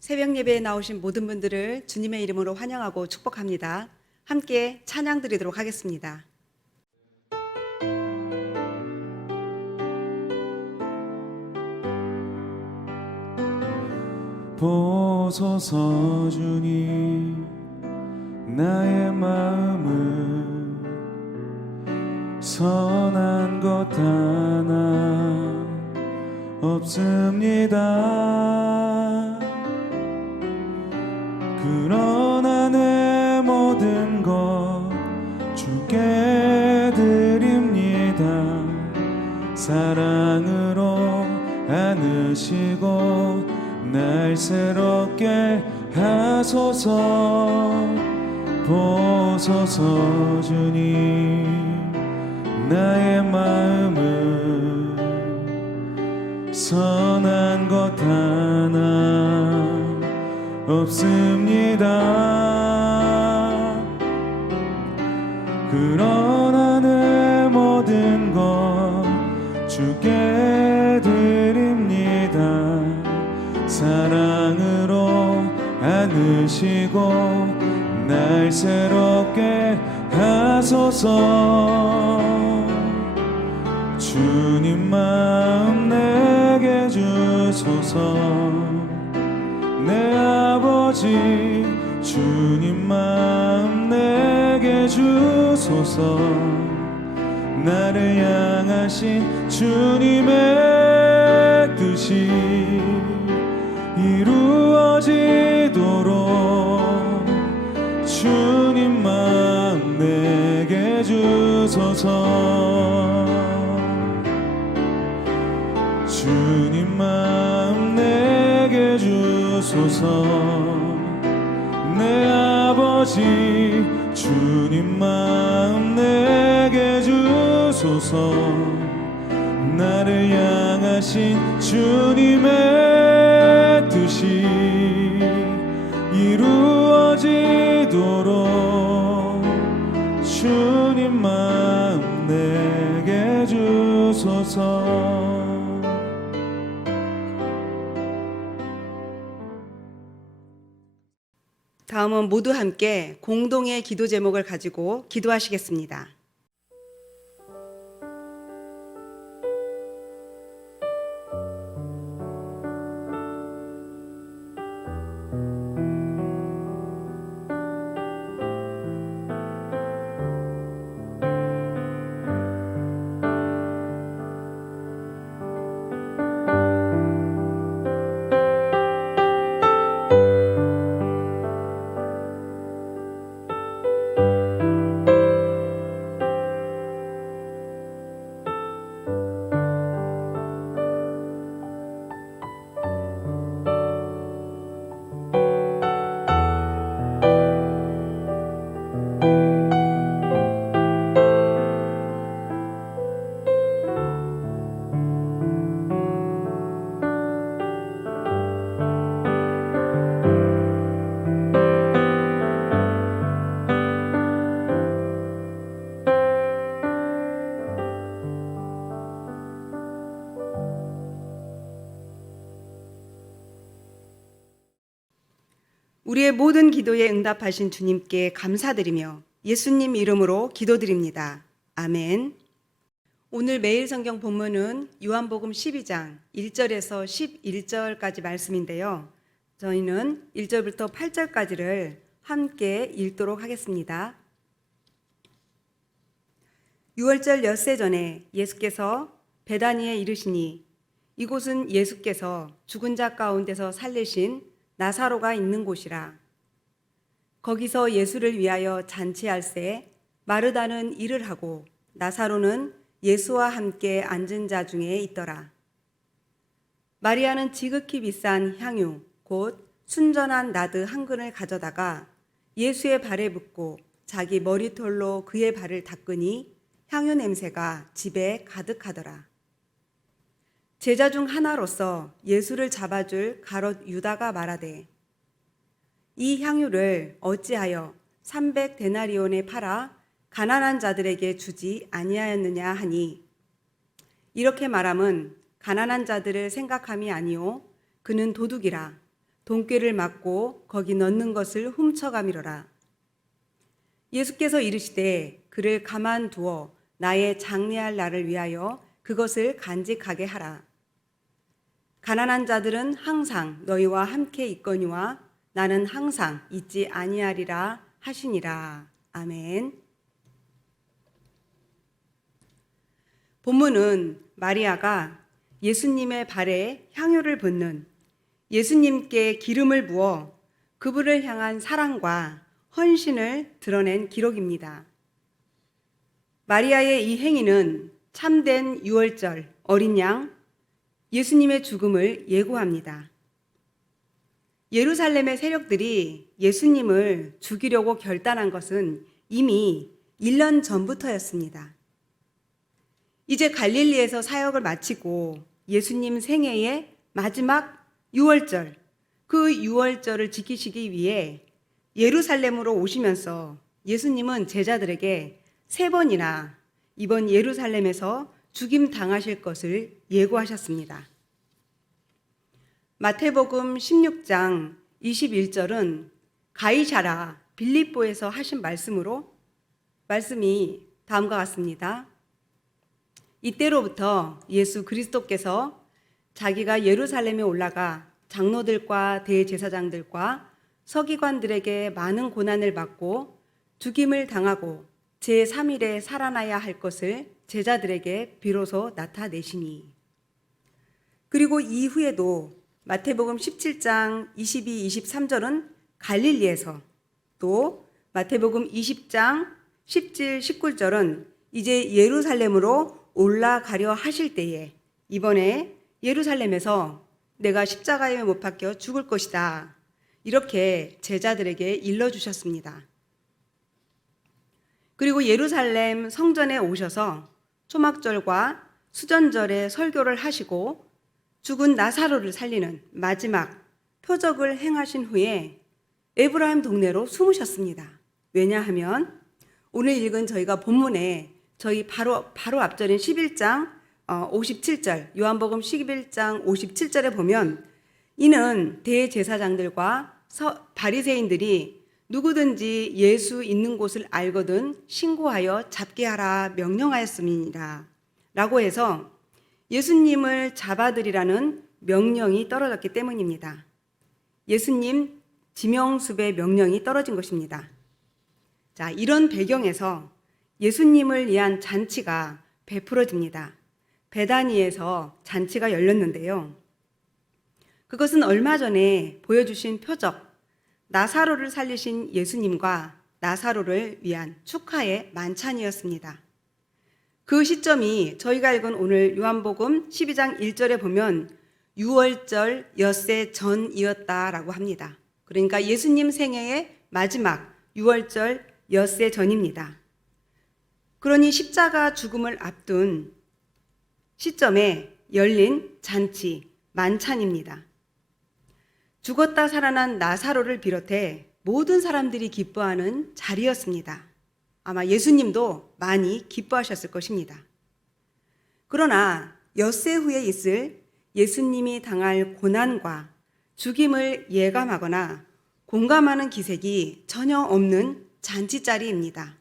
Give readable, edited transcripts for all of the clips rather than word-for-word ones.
새벽 예배에 나오신 모든 분들을 주님의 이름으로 환영하고 축복합니다. 함께 찬양 드리도록 하겠습니다. 보소서 주님, 나의 마음을 선한 것 하나 없습니다. 그러나 내 모든 것 주께 드립니다. 사랑으로 안으시고 날 새롭게 하소서. 보소서 주님, 나의 마음을 선한 것 하나 없습니다. 그러나 내 모든 것 주께 드립니다. 사랑으로 안으시고 날 새롭게 하소서. 주님 마음 내게 주소서. 내 아버지 주님 마음 내게 주소서. 나를 향하신 주님의 뜻이 이루어지도록 주님 마음 내게 주소서. 주님 마음 내게 주소서. 내 아버지 주님 마음 내게 주소서. 나를 향하신 주님의 뜻이 이루어지도록 주님 마음 내게 주소서. 다음은 모두 함께 공동의 기도 제목을 가지고 기도하시겠습니다. 우리의 모든 기도에 응답하신 주님께 감사드리며 예수님 이름으로 기도드립니다. 아멘. 오늘 매일 성경 본문은 요한복음 12장 1절에서 11절까지 말씀인데요. 저희는 1절부터 8절까지를 함께 읽도록 하겠습니다. 6월절 엿새 전에 예수께서 베다니에 이르시니 이곳은 예수께서 죽은 자 가운데서 살리신 나사로가 있는 곳이라. 거기서 예수를 위하여 잔치할새 마르다는 일을 하고 나사로는 예수와 함께 앉은 자 중에 있더라. 마리아는 지극히 비싼 향유 곧 순전한 나드 한 근을 가져다가 예수의 발에 붓고 자기 머리털로 그의 발을 닦으니 향유 냄새가 집에 가득하더라. 제자 중 하나로서 예수를 잡아줄 가롯 유다가 말하되 이 향유를 어찌하여 300데나리온에 팔아 가난한 자들에게 주지 아니하였느냐 하니 이렇게 말함은 가난한 자들을 생각함이 아니오 그는 도둑이라 돈꾀를 맞고 거기 넣는 것을 훔쳐가미로라. 예수께서 이르시되 그를 가만두어 나의 장래할 날을 위하여 그것을 간직하게 하라. 가난한 자들은 항상 너희와 함께 있거니와 나는 항상 있지 아니하리라 하시니라. 아멘. 본문은 마리아가 예수님의 발에 향유를 붓는, 예수님께 기름을 부어 그분을 향한 사랑과 헌신을 드러낸 기록입니다. 마리아의 이 행위는 참된 유월절 어린 양 예수님의 죽음을 예고합니다. 예루살렘의 세력들이 예수님을 죽이려고 결단한 것은 이미 1년 전부터였습니다. 이제 갈릴리에서 사역을 마치고 예수님 생애의 마지막 유월절, 그 유월절을 지키시기 위해 예루살렘으로 오시면서 예수님은 제자들에게 3번이나 이번 예루살렘에서 죽임 당하실 것을 예고하셨습니다. 마태복음 16장 21절은 가이사랴 빌립보에서 하신 말씀이 다음과 같습니다. 이때로부터 예수 그리스도께서 자기가 예루살렘에 올라가 장로들과 대제사장들과 서기관들에게 많은 고난을 받고 죽임을 당하고 제3일에 살아나야 할 것을 제자들에게 비로소 나타내시니. 그리고 이후에도 마태복음 17장 22, 23절은 갈릴리에서, 또 마태복음 20장 17, 19절은 이제 예루살렘으로 올라가려 하실 때에 이번에 예루살렘에서 내가 십자가에 못 박혀 죽을 것이다, 이렇게 제자들에게 일러주셨습니다. 그리고 예루살렘 성전에 오셔서 초막절과 수전절에 설교를 하시고 죽은 나사로를 살리는 마지막 표적을 행하신 후에 에브라임 동네로 숨으셨습니다. 왜냐하면 오늘 읽은 저희가 본문에 저희 바로 앞절인 11장 57절, 요한복음 11장 57절에 보면 이는 대제사장들과 바리새인들이 누구든지 예수 있는 곳을 알거든 신고하여 잡게 하라 명령하였음이니라 라고 해서 예수님을 잡아들이라는 명령이 떨어졌기 때문입니다. 예수님 지명수배 명령이 떨어진 것입니다. 자, 이런 배경에서 예수님을 위한 잔치가 베풀어집니다. 베다니에서 잔치가 열렸는데요. 그것은 얼마 전에 보여주신 표적, 나사로를 살리신 예수님과 나사로를 위한 축하의 만찬이었습니다. 그 시점이 저희가 읽은 오늘 요한복음 12장 1절에 보면 6월절 엿새 전이었다라고 합니다. 그러니까 예수님 생애의 마지막 6월절 엿새 전입니다. 그러니 십자가 죽음을 앞둔 시점에 열린 잔치, 만찬입니다. 죽었다 살아난 나사로를 비롯해 모든 사람들이 기뻐하는 자리였습니다. 아마 예수님도 많이 기뻐하셨을 것입니다. 그러나 엿새 후에 있을 예수님이 당할 고난과 죽임을 예감하거나 공감하는 기색이 전혀 없는 잔치자리입니다.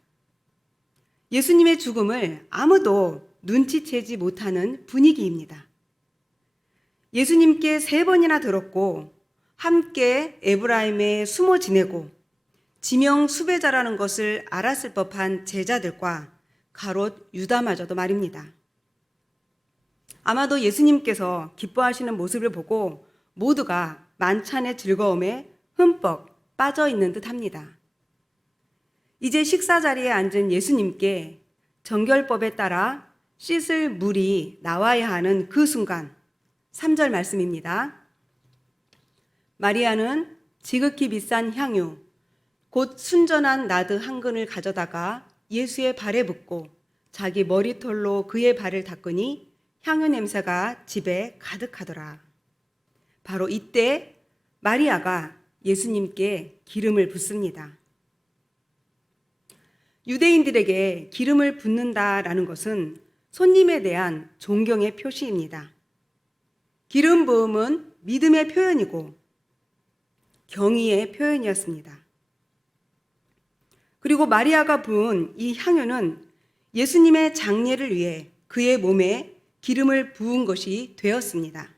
예수님의 죽음을 아무도 눈치채지 못하는 분위기입니다. 예수님께 3번이나 들었고 함께 에브라임에 숨어 지내고 지명 수배자라는 것을 알았을 법한 제자들과 가롯 유다마저도 말입니다. 아마도 예수님께서 기뻐하시는 모습을 보고 모두가 만찬의 즐거움에 흠뻑 빠져 있는 듯합니다. 이제 식사 자리에 앉은 예수님께 정결법에 따라 씻을 물이 나와야 하는 그 순간, 3절 말씀입니다. 마리아는 지극히 비싼 향유, 곧 순전한 나드 한 근을 가져다가 예수의 발에 붓고 자기 머리털로 그의 발을 닦으니 향유 냄새가 집에 가득하더라. 바로 이때 마리아가 예수님께 기름을 붓습니다. 유대인들에게 기름을 붓는다라는 것은 손님에 대한 존경의 표시입니다. 기름 부음은 믿음의 표현이고 경의의 표현이었습니다. 그리고 마리아가 부은 이 향유는 예수님의 장례를 위해 그의 몸에 기름을 부은 것이 되었습니다.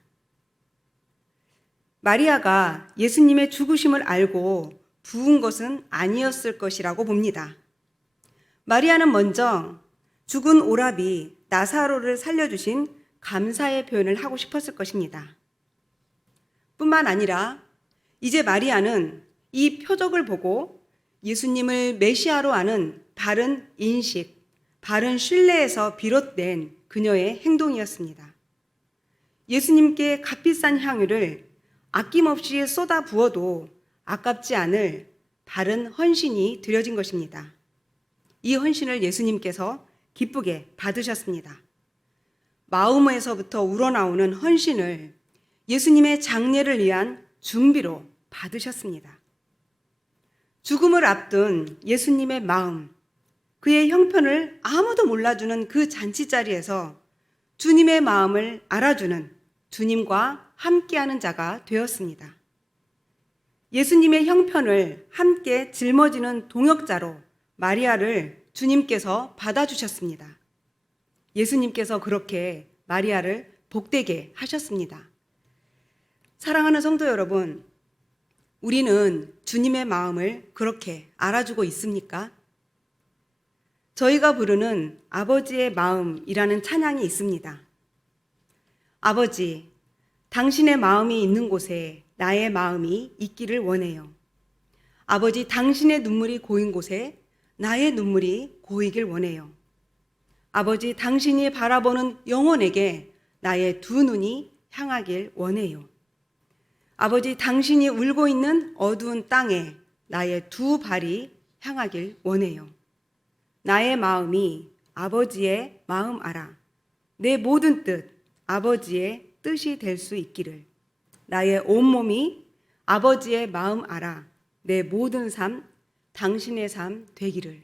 마리아가 예수님의 죽으심을 알고 부은 것은 아니었을 것이라고 봅니다. 마리아는 먼저 죽은 오라비 나사로를 살려주신 감사의 표현을 하고 싶었을 것입니다. 뿐만 아니라 이제 마리아는 이 표적을 보고 예수님을 메시아로 아는 바른 인식, 바른 신뢰에서 비롯된 그녀의 행동이었습니다. 예수님께 값비싼 향유를 아낌없이 쏟아 부어도 아깝지 않을 바른 헌신이 드려진 것입니다. 이 헌신을 예수님께서 기쁘게 받으셨습니다. 마음에서부터 우러나오는 헌신을 예수님의 장례를 위한 준비로 받으셨습니다. 죽음을 앞둔 예수님의 마음, 그의 형편을 아무도 몰라주는 그 잔치자리에서 주님의 마음을 알아주는 주님과 함께하는 자가 되었습니다. 예수님의 형편을 함께 짊어지는 동역자로 마리아를 주님께서 받아주셨습니다. 예수님께서 그렇게 마리아를 복되게 하셨습니다. 사랑하는 성도 여러분, 우리는 주님의 마음을 그렇게 알아주고 있습니까? 저희가 부르는 아버지의 마음이라는 찬양이 있습니다. 아버지, 당신의 마음이 있는 곳에 나의 마음이 있기를 원해요. 아버지, 당신의 눈물이 고인 곳에 나의 눈물이 고이길 원해요. 아버지, 당신이 바라보는 영혼에게 나의 두 눈이 향하길 원해요. 아버지, 당신이 울고 있는 어두운 땅에 나의 두 발이 향하길 원해요. 나의 마음이 아버지의 마음 알아. 내 모든 뜻, 아버지의 뜻이 될 수 있기를. 나의 온몸이 아버지의 마음 알아. 내 모든 삶, 당신의 삶 되기를.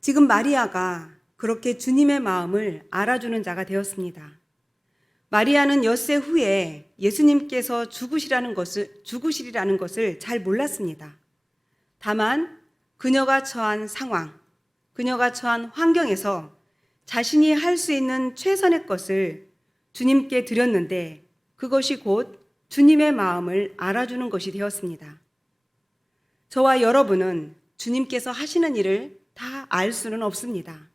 지금 마리아가 그렇게 주님의 마음을 알아주는 자가 되었습니다. 마리아는 엿새 후에 예수님께서 죽으시리라는 것을 잘 몰랐습니다. 다만 그녀가 처한 상황, 그녀가 처한 환경에서 자신이 할 수 있는 최선의 것을 주님께 드렸는데 그것이 곧 주님의 마음을 알아주는 것이 되었습니다. 저와 여러분은 주님께서 하시는 일을 다 알 수는 없습니다.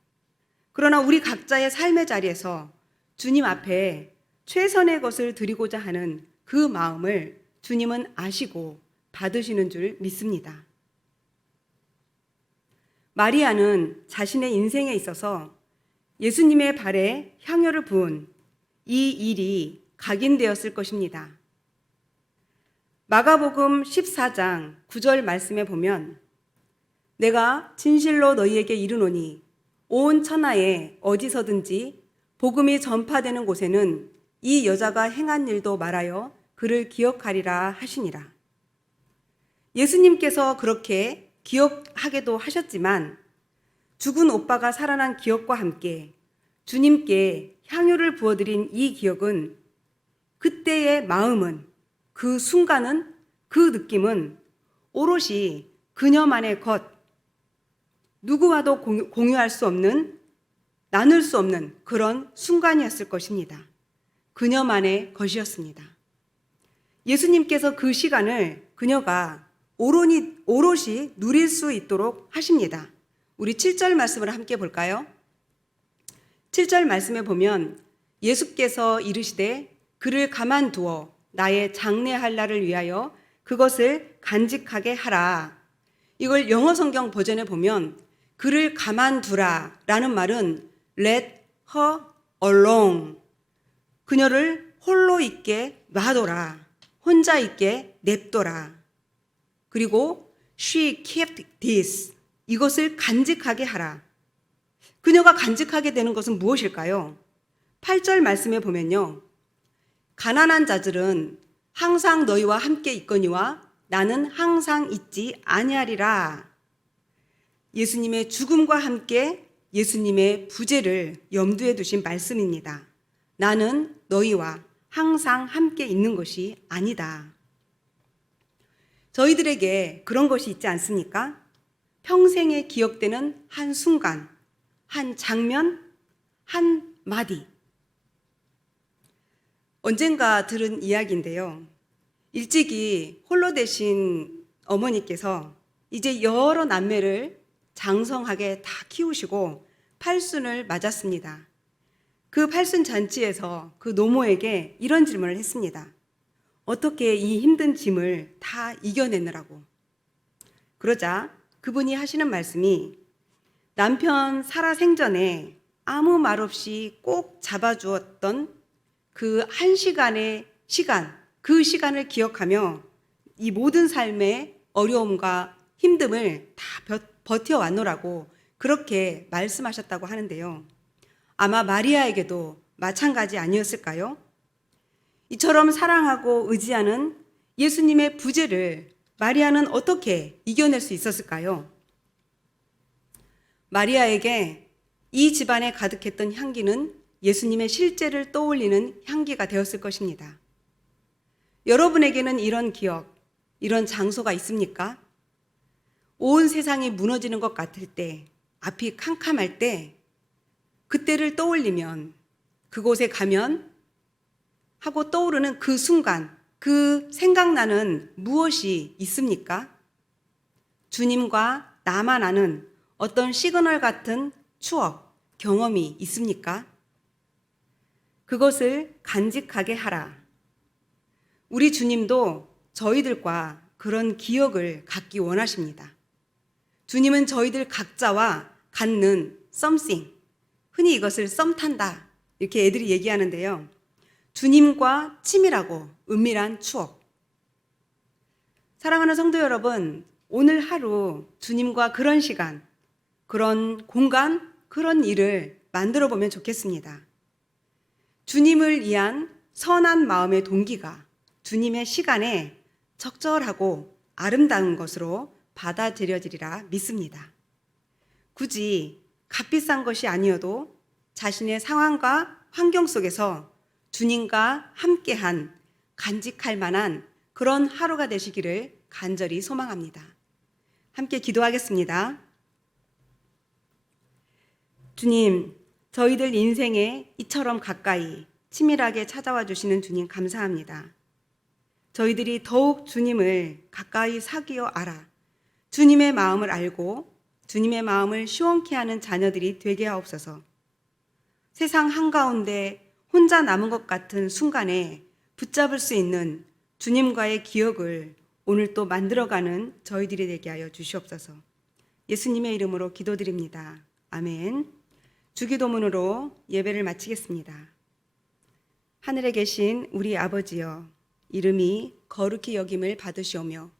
그러나 우리 각자의 삶의 자리에서 주님 앞에 최선의 것을 드리고자 하는 그 마음을 주님은 아시고 받으시는 줄 믿습니다. 마리아는 자신의 인생에 있어서 예수님의 발에 향유를 부은 이 일이 각인되었을 것입니다. 마가복음 14장 9절 말씀에 보면 내가 진실로 너희에게 이르노니 온 천하에 어디서든지 복음이 전파되는 곳에는 이 여자가 행한 일도 말하여 그를 기억하리라 하시니라. 예수님께서 그렇게 기억하게도 하셨지만 죽은 오빠가 살아난 기억과 함께 주님께 향유를 부어드린 이 기억은 그때의 마음은 그 순간은 그 느낌은 오롯이 그녀만의 것, 누구와도 공유할 수 없는 나눌 수 없는 그런 순간이었을 것입니다. 그녀만의 것이었습니다. 예수님께서 그 시간을 그녀가 오롯이 누릴 수 있도록 하십니다. 우리 7절 말씀을 함께 볼까요? 7절 말씀에 보면 예수께서 이르시되 그를 가만두어 나의 장례할 날을 위하여 그것을 간직하게 하라. 이걸 영어 성경 버전에 보면 그를 가만두라 라는 말은 let her alone, 그녀를 홀로 있게 놔둬라, 혼자 있게 냅둬라. 그리고 she kept this, 이것을 간직하게 하라. 그녀가 간직하게 되는 것은 무엇일까요? 8절 말씀에 보면요, 가난한 자들은 항상 너희와 함께 있거니와 나는 항상 있지 아니하리라. 예수님의 죽음과 함께 예수님의 부재를 염두에 두신 말씀입니다. 나는 너희와 항상 함께 있는 것이 아니다. 저희들에게 그런 것이 있지 않습니까? 평생에 기억되는 한 순간, 한 장면, 한 마디. 언젠가 들은 이야기인데요. 일찍이 홀로 되신 어머니께서 이제 여러 남매를 장성하게 다 키우시고 팔순을 맞았습니다. 그 팔순 잔치에서 그 노모에게 이런 질문을 했습니다. 어떻게 이 힘든 짐을 다 이겨내느라고. 그러자 그분이 하시는 말씀이 남편 살아생전에 아무 말 없이 꼭 잡아주었던 그 한 시간의 시간, 그 시간을 기억하며 이 모든 삶의 어려움과 힘듦을 다 버텨왔노라고 그렇게 말씀하셨다고 하는데요. 아마 마리아에게도 마찬가지 아니었을까요? 이처럼 사랑하고 의지하는 예수님의 부재를 마리아는 어떻게 이겨낼 수 있었을까요? 마리아에게 이 집안에 가득했던 향기는 예수님의 실제를 떠올리는 향기가 되었을 것입니다. 여러분에게는 이런 기억, 이런 장소가 있습니까? 온 세상이 무너지는 것 같을 때, 앞이 캄캄할 때, 그때를 떠올리면, 그곳에 가면 하고 떠오르는 그 순간, 그 생각나는 무엇이 있습니까? 주님과 나만 아는 어떤 시그널 같은 추억, 경험이 있습니까? 그것을 간직하게 하라. 우리 주님도 저희들과 그런 기억을 갖기 원하십니다. 주님은 저희들 각자와 갖는 something, 흔히 이것을 썸 탄다 이렇게 애들이 얘기하는데요. 주님과 친밀하고 은밀한 추억. 사랑하는 성도 여러분, 오늘 하루 주님과 그런 시간, 그런 공간, 그런 일을 만들어 보면 좋겠습니다. 주님을 위한 선한 마음의 동기가 주님의 시간에 적절하고 아름다운 것으로 받아들여지리라 믿습니다. 굳이 값비싼 것이 아니어도 자신의 상황과 환경 속에서 주님과 함께한 간직할 만한 그런 하루가 되시기를 간절히 소망합니다. 함께 기도하겠습니다. 주님, 저희들 인생에 이처럼 가까이 치밀하게 찾아와 주시는 주님 감사합니다. 저희들이 더욱 주님을 가까이 사귀어 알아 주님의 마음을 알고 주님의 마음을 시원케 하는 자녀들이 되게 하옵소서. 세상 한가운데 혼자 남은 것 같은 순간에 붙잡을 수 있는 주님과의 기억을 오늘 또 만들어가는 저희들이 되게 하여 주시옵소서. 예수님의 이름으로 기도드립니다. 아멘. 주기도문으로 예배를 마치겠습니다. 하늘에 계신 우리 아버지여, 이름이 거룩히 여김을 받으시오며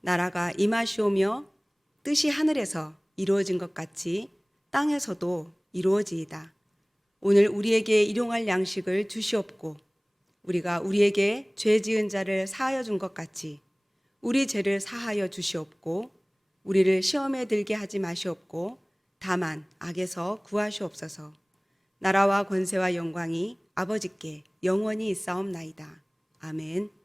나라가 임하시오며 뜻이 하늘에서 이루어진 것 같이 땅에서도 이루어지이다. 오늘 우리에게 일용할 양식을 주시옵고 우리가 우리에게 죄 지은 자를 사하여 준 것 같이 우리 죄를 사하여 주시옵고 우리를 시험에 들게 하지 마시옵고 다만 악에서 구하시옵소서. 나라와 권세와 영광이 아버지께 영원히 있사옵나이다. 아멘.